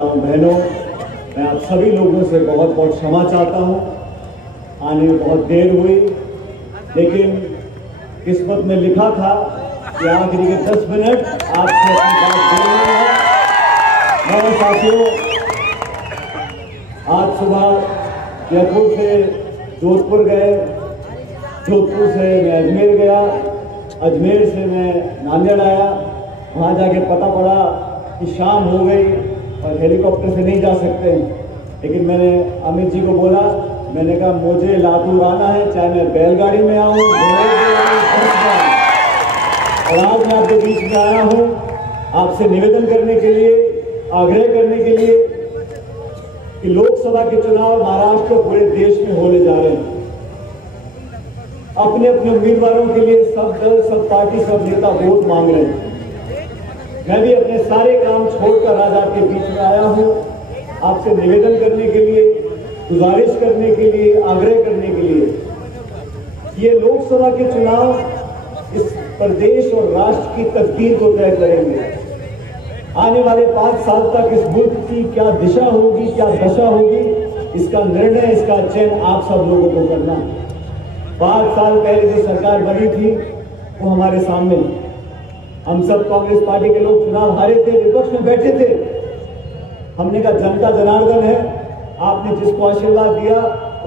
बहनों, मैं आप सभी लोगों से बहुत बहुत क्षमा चाहता हूं। आने में बहुत देर हुई, लेकिन किस्मत में लिखा था कि आखिरी के 10 मिनट आपसे अपनी बात बोलनी है। मेरे साथियों, आज सुबह जयपुर से जोधपुर गए, जोधपुर से मैं अजमेर गया, अजमेर से मैं नांदेड़ आया। वहां जाके पता पड़ा कि शाम हो गई और हेलीकॉप्टर से नहीं जा सकते। लेकिन मैंने अमित जी को बोला, मैंने कहा मुझे लातूर आना है, चाहे मैं बैलगाड़ी में आऊं, और आज मैं आपके बीच में आया हूं आपसे निवेदन करने के लिए, आग्रह करने के लिए कि लोकसभा के चुनाव महाराष्ट्र और पूरे देश में होने जा रहे हैं। अपने अपने उम्मीदवारों के लिए सब दल, सब पार्टी, सब नेता वोट मांग रहे हैं। मैं भी अपने सारे काम छोड़कर आज आपके बीच में आया हूं, आपसे निवेदन करने के लिए, गुजारिश करने के लिए, आग्रह करने के लिए। ये लोकसभा के चुनाव इस प्रदेश और राष्ट्र की तकदीर को तय करेंगे। आने वाले 5 साल तक इस मुल्क की क्या दिशा होगी, क्या दशा होगी, इसका निर्णय, इसका चयन आप सब लोगों को करना है। 5 साल पहले जो सरकार बनी थी वो हमारे सामने, हम सब कांग्रेस पार्टी के लोग चुनाव हारे थे, विपक्ष में बैठे थे। हमने कहा जनता जनार्दन है, आपने जिसको आशीर्वाद दिया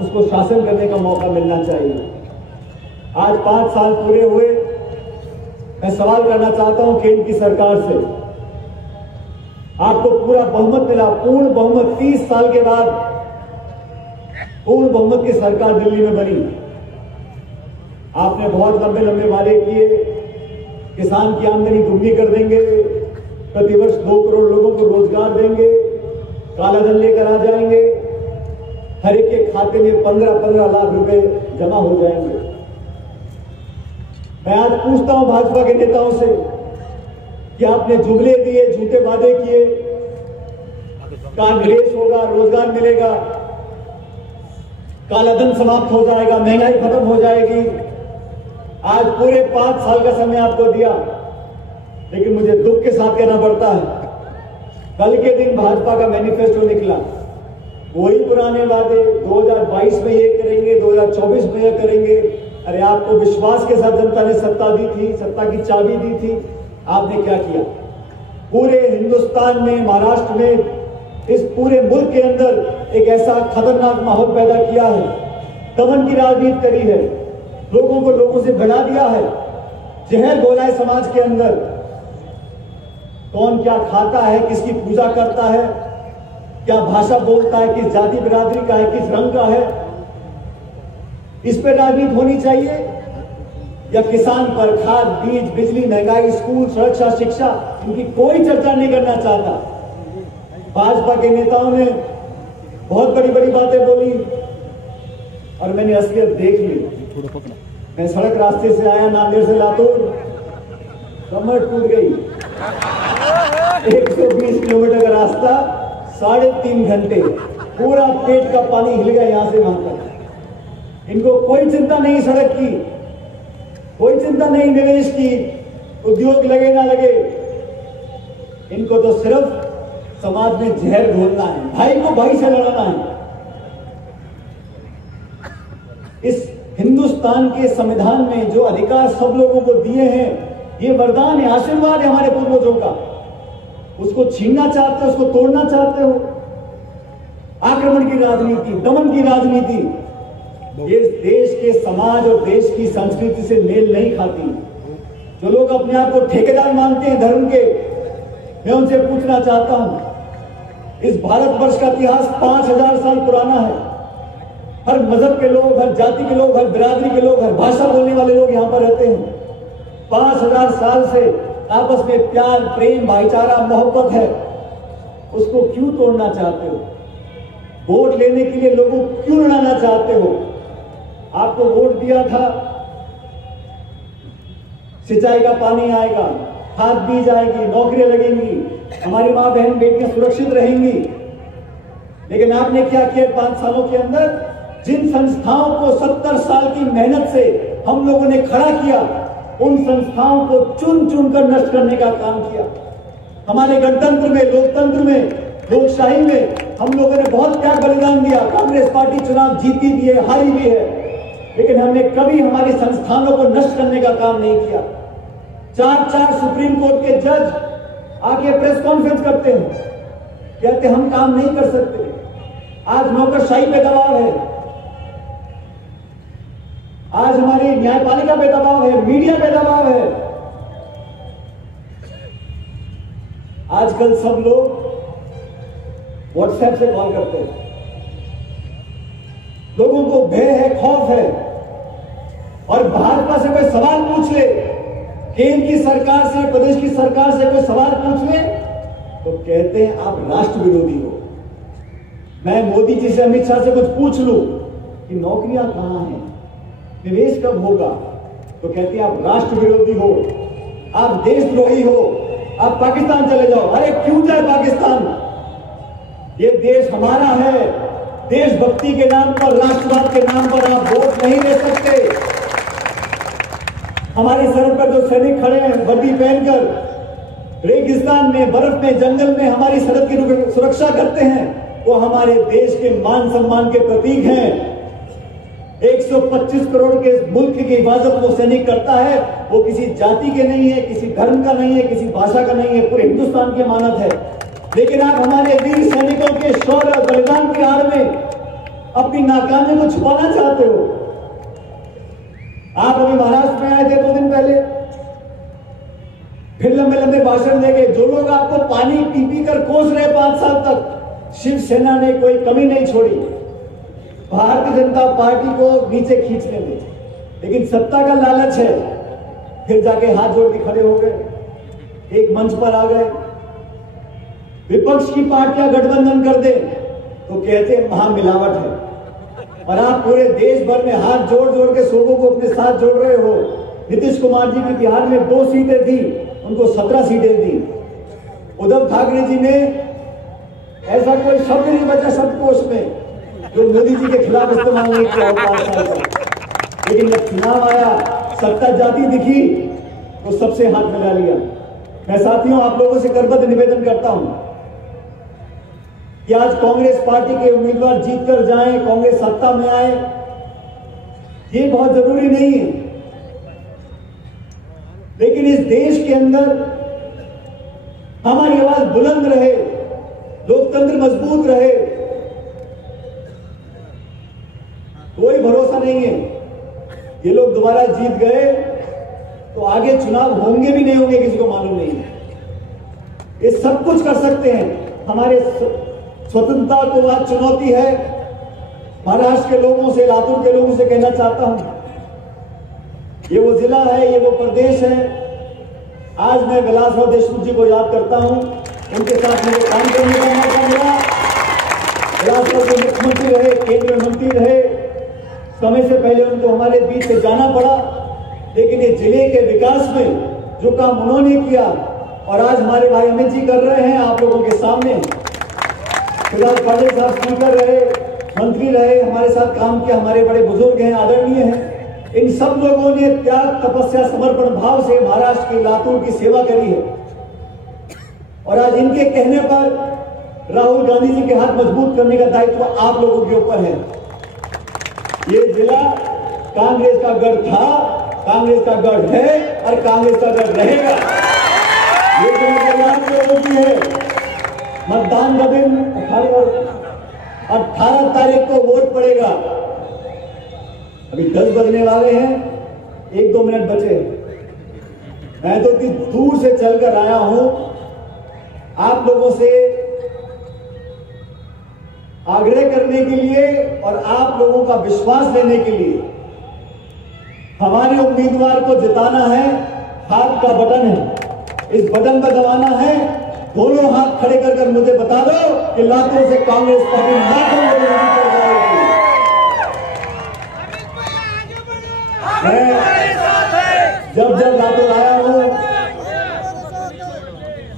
उसको शासन करने का मौका मिलना चाहिए। आज 5 साल पूरे हुए, मैं सवाल करना चाहता हूं केंद्र की सरकार से। आपको पूरा बहुमत मिला, पूर्ण बहुमत, 30 साल के बाद पूर्ण बहुमत की सरकार दिल्ली में बनी। आपने बहुत लंबे लंबे वादे किए, किसान की आमदनी दुगनी कर देंगे, प्रतिवर्ष 2 करोड़ लोगों को रोजगार देंगे, कालाधन लेकर आ जाएंगे, हर एक के खाते में 15-15 लाख रुपए जमा हो जाएंगे। मैं आज पूछता हूं भाजपा के नेताओं से कि आपने जुमले दिए, झूठे वादे किए, कहा निवेश होगा, रोजगार मिलेगा, कालाधन समाप्त हो जाएगा, महंगाई खत्म हो जाएगी। आज पूरे 5 साल का समय आपको दिया, लेकिन मुझे दुख के साथ कहना पड़ता है, कल के दिन भाजपा का मैनिफेस्टो निकला, वही पुराने वादे, 2022 में ये करेंगे, 2024 में ये करेंगे। अरे आपको विश्वास के साथ जनता ने सत्ता दी थी, सत्ता की चाबी दी थी, आपने क्या किया? पूरे हिंदुस्तान में, महाराष्ट्र में, इस पूरे मुल्क के अंदर एक ऐसा खतरनाक माहौल पैदा किया है, दमन की राजनीति करी है, लोगों को लोगों से भिड़ा दिया है, जहर घोला है समाज के अंदर। कौन क्या खाता है, किसकी पूजा करता है, क्या भाषा बोलता है, किस जाति बिरादरी का है, किस रंग का है, इस पे राजनीति होनी चाहिए? या किसान पर खाद, बीज, बिजली, महंगाई, स्कूल, सुरक्षा, शिक्षा, इनकी कोई चर्चा नहीं करना चाहता। भाजपा के नेताओं ने बहुत बड़ी बड़ी बातें बोली और मैंने असलियत देख ली। मैं सड़क रास्ते से आया, नांदेड़ से लातूर, कमर टूट गई। 120 किलोमीटर का रास्ता, 3.5 घंटे, पूरा पेट का पानी हिल गया यहां से वहां तक। इनको कोई चिंता नहीं सड़क की, कोई चिंता नहीं निवेश की, उद्योग लगे ना लगे, इनको तो सिर्फ समाज में जहर घोलना है, भाई को भाई से लड़ाना है। इस हिंदुस्तान के संविधान में जो अधिकार सब लोगों को दिए हैं, ये वरदान है, आशीर्वाद है हमारे पूर्वजों का, उसको छीनना चाहते हो, उसको तोड़ना चाहते हो। आक्रमण की राजनीति, दमन की राजनीति, ये देश के समाज और देश की संस्कृति से मेल नहीं खाती। जो लोग अपने आप को ठेकेदार मानते हैं धर्म के, मैं उनसे पूछना चाहता हूं, इस भारतवर्ष का इतिहास 5000 साल पुराना है। हर मजहब के लोग, हर जाति के लोग, हर बिरादरी के लोग, हर भाषा बोलने वाले लोग यहां पर रहते हैं। 5000 साल से आपस में प्यार, प्रेम, भाईचारा, मोहब्बत है, उसको क्यों तोड़ना चाहते हो? वोट लेने के लिए लोगों को क्यों लड़ाना चाहते हो? आपको वोट दिया था, सिंचाई का पानी आएगा, खाद बीज आएगी, नौकरियां लगेंगी, हमारी मां बहन बेटियां सुरक्षित रहेंगी। लेकिन आपने क्या किया 5 सालों के अंदर? जिन संस्थाओं को 70 साल की मेहनत से हम लोगों ने खड़ा किया, उन संस्थाओं को चुन चुन कर नष्ट करने का काम किया। हमारे गणतंत्र में, लोकतंत्र में लोकशाही में हम लोगों ने बहुत त्याग बलिदान दिया। कांग्रेस पार्टी चुनाव जीती भी है, हारी भी है, लेकिन हमने कभी हमारी संस्थानों को नष्ट करने का काम नहीं किया। 4 सुप्रीम कोर्ट के जज आके प्रेस कॉन्फ्रेंस करते हैं, कहते हम काम नहीं कर सकते। आज नौकरशाही पे दबाव है, आज हमारी न्यायपालिका पे दबाव है, मीडिया पे दबाव है। आजकल सब लोग व्हाट्सएप से कॉल करते हैं, लोगों को भय है, खौफ है। और भाजपा से कोई सवाल पूछ ले, केंद्र की सरकार से, प्रदेश की सरकार से कोई सवाल पूछ ले, तो कहते हैं आप राष्ट्र विरोधी हो। मैं मोदी जी से, अमित शाह से कुछ पूछ लूं कि नौकरियां कहां हैं, निवेश कब होगा, तो कहते हैं आप राष्ट्र विरोधी हो, आप देशद्रोही हो, आप पाकिस्तान चले जाओ। अरे क्यों जाए पाकिस्तान? ये देश हमारा है। देशभक्ति के नाम पर, राष्ट्रवाद के नाम पर आप वोट नहीं ले सकते। हमारी सरहद पर जो सैनिक खड़े हैं वर्दी पहनकर, रेगिस्तान में, बर्फ में, जंगल में हमारी सरहद की सुरक्षा करते हैं, वो हमारे देश के मान सम्मान के प्रतीक हैं। 125 करोड़ के मुल्क की हिफाजत वो सैनिक करता है। वो किसी जाति के नहीं है, किसी धर्म का नहीं है, किसी भाषा का नहीं है, पूरे हिंदुस्तान की अमानत है। लेकिन आप हमारे वीर सैनिकों के शौर्य और बलिदान की आड़ में अपनी नाकामी को छुपाना चाहते हो। आप अभी महाराष्ट्र में आए थे 2 दिन पहले, फिर लंबे लंबे भाषण देंगे। जो लोग आपको पानी पी पी कर कोस रहे 5 साल तक, शिवसेना ने कोई कमी नहीं छोड़ी भारतीय जनता पार्टी को नीचे खींचने में। लेकिन सत्ता का लालच है, फिर जाके हाथ जोड़ के खड़े हो गए, एक मंच पर आ गए। विपक्ष की पार्टियां गठबंधन कर दे तो कहते हैं महामिलावट है। और आप पूरे देश भर में हाथ जोड़ जोड़ के लोगों को अपने साथ जोड़ रहे हो। नीतीश कुमार जी की बिहार में 2 सीटें थी, उनको 17 सीटें दी। उद्धव ठाकरे जी ने ऐसा कोई शब्द नहीं बचा शब्दकोश में जो मोदी जी के खिलाफ इस्तेमाल नहीं किया 5 साल तक। लेकिन जब चुनाव आया, सत्ता जाती दिखी तो सबसे हाथ मिला लिया। मैं साथियों आप लोगों से करबद्ध निवेदन करता हूं कि आज कांग्रेस पार्टी के उम्मीदवार जीत कर जाएं, कांग्रेस सत्ता में आए, ये बहुत जरूरी नहीं है। लेकिन इस देश के अंदर हमारी आवाज बुलंद रहे, लोकतंत्र मजबूत रहे। कोई भरोसा नहीं है, ये लोग दोबारा जीत गए तो आगे चुनाव होंगे भी नहीं होंगे, किसी को मालूम नहीं है। ये सब कुछ कर सकते हैं। हमारे स्वतंत्रता को आज चुनौती है। महाराष्ट्र के लोगों से, लातूर के लोगों से कहना चाहता हूं, ये वो जिला है, ये वो प्रदेश है। आज मैं विलासराव देशमुख जी को याद करता हूं, उनके साथ मुझे काम करने का मौका मिला। विलासराव के मुख्यमंत्री रहे, केंद्रीय मंत्री रहे, समय से पहले उनको हमारे बीच से जाना पड़ा। लेकिन ये जिले के विकास में जो काम उन्होंने किया, और आज हमारे भाई अमित जी कर रहे हैं आप लोगों के सामने। फिलहाल पाटिल साहब स्पीकर रहे, मंत्री रहे, हमारे साथ काम किया, हमारे बड़े बुजुर्ग हैं, आदरणीय हैं। इन सब लोगों ने त्याग, तपस्या, समर्पण भाव से महाराष्ट्र की, लातूर की सेवा करी है। और आज इनके कहने पर राहुल गांधी जी के हाथ मजबूत करने का दायित्व आप लोगों के ऊपर है। ये जिला कांग्रेस का गढ़ था, कांग्रेस का गढ़ है और कांग्रेस का गढ़ रहेगा। ये जिम्मेदारी लोगों की है। मतदान का दिन 18 तारीख को वोट पड़ेगा। अभी 10 बजने वाले हैं, 1-2 मिनट बचे। मैं तो इतनी दूर से चलकर आया हूं आप लोगों से आग्रह करने के लिए और आप लोगों का विश्वास लेने के लिए। हमारे उम्मीदवार को जिताना है, हाथ का बटन है, इस बटन पर दबाना है। दोनों हाथ खड़े कर मुझे बता दो कि लातूर से कांग्रेस पार्टी लाखों वोट जीत जाएगी। मैं जब लातूर आया हूं,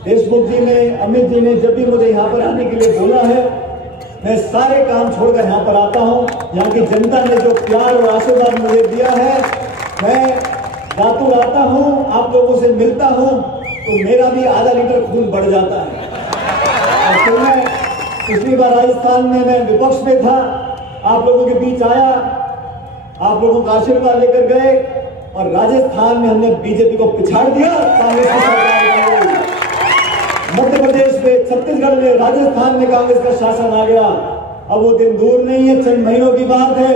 देशमुख जी ने, अमित जी ने जब भी मुझे यहां पर आने के लिए बोला है, मैं सारे काम छोड़कर यहां पर आता हूं। यहां की जनता ने जो प्यार और आशीर्वाद मुझे दिया है, मैं लातूर आता हूं, आप लोगों से मिलता हूं तो मेरा भी आधा लीटर खून बढ़ जाता है। फिर मैं पिछली बार राजस्थान में मैं विपक्ष में था, आप लोगों के बीच आया, आप लोगों का आशीर्वाद लेकर गए और राजस्थान में हमने बीजेपी को पिछाड़ दिया, कांग्रेस की सरकार गई। मध्य प्रदेश में, छत्तीसगढ़ में, राजस्थान में कांग्रेस का शासन आ गया। अब वो दिन दूर नहीं है, चंद महीनों की बात है।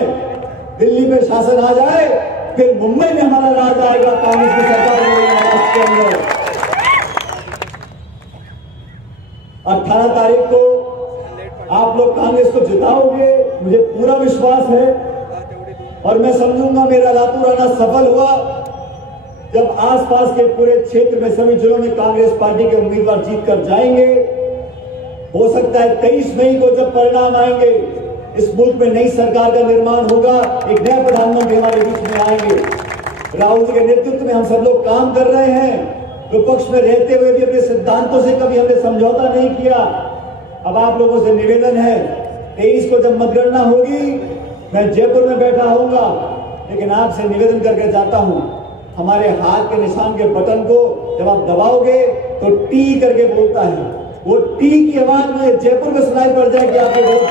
दिल्ली पे शासन आ जाए, फिर मुंबई में हमारा राज आएगा कांग्रेस की सरकार के अंदर। 18 तारीख को आप लोग कांग्रेस को जिताओगे, मुझे पूरा विश्वास है। और मैं समझूंगा मेरा लातूर आना सफल हुआ जब आसपास के पूरे क्षेत्र में सभी जिलों में कांग्रेस पार्टी के उम्मीदवार जीत कर जाएंगे। हो सकता है 23 मई को जब परिणाम आएंगे, इस मुल्क में नई सरकार का निर्माण होगा, एक नया प्रधानमंत्री हमारे बीच में आएंगे। राहुल जी के नेतृत्व में हम सब लोग काम कर रहे हैं। विपक्ष में रहते हुए भी अपने सिद्धांतों से कभी हमने समझौता नहीं किया। अब आप लोगों से निवेदन है, 23 को जब मतगणना होगी, मैं जयपुर में बैठा होऊंगा, लेकिन आपसे निवेदन करके जाता हूं, हमारे हाथ के निशान के बटन को जब आप दबाओगे तो टी करके बोलता है, वो टी की आवाज में जयपुर में सुनाई पड़ जाए कि आपके वोट